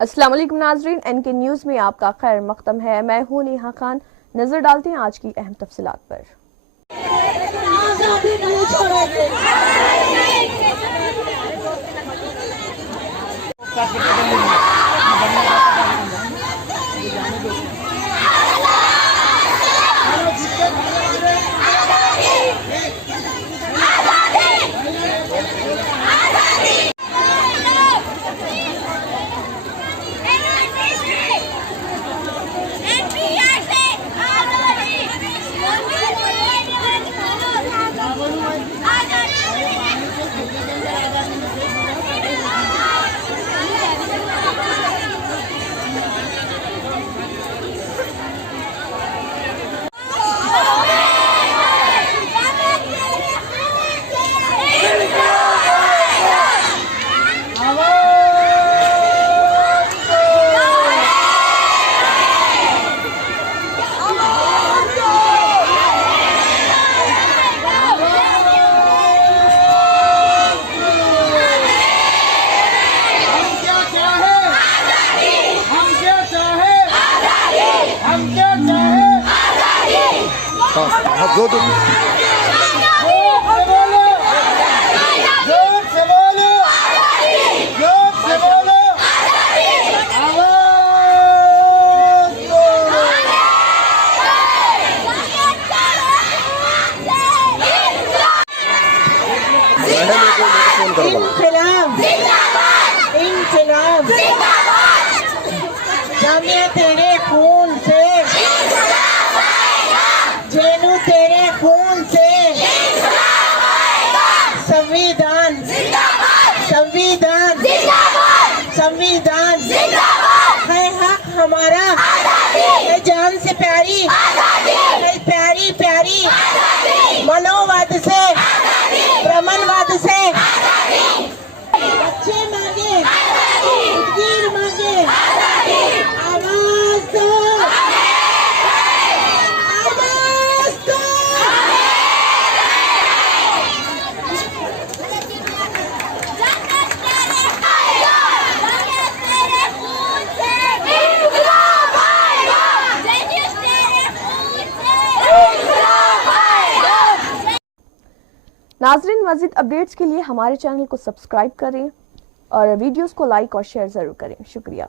अस्सलाम वालेकुम नाजरीन, एनके न्यूज़ में आपका खैर मकदम है। मैं हूं नेहा खान। नजर डालते हैं आज की अहम तफसीलात पर। इंकलाब जामिया तेरे खून से, जेनू तेरे खून से, संविधान संविधान संविधान है हक हमारा, है जान से प्यारी, है प्यारी प्यारी मनोवाद से, ब्राह्मणवाद से। बच्चे मांगे, वीर मांगे, आवाज दो, आवाज दो। नाजरीन, मज़ीद अपडेट्स के लिए हमारे चैनल को सब्सक्राइब करें और वीडियोस को लाइक और शेयर ज़रूर करें। शुक्रिया।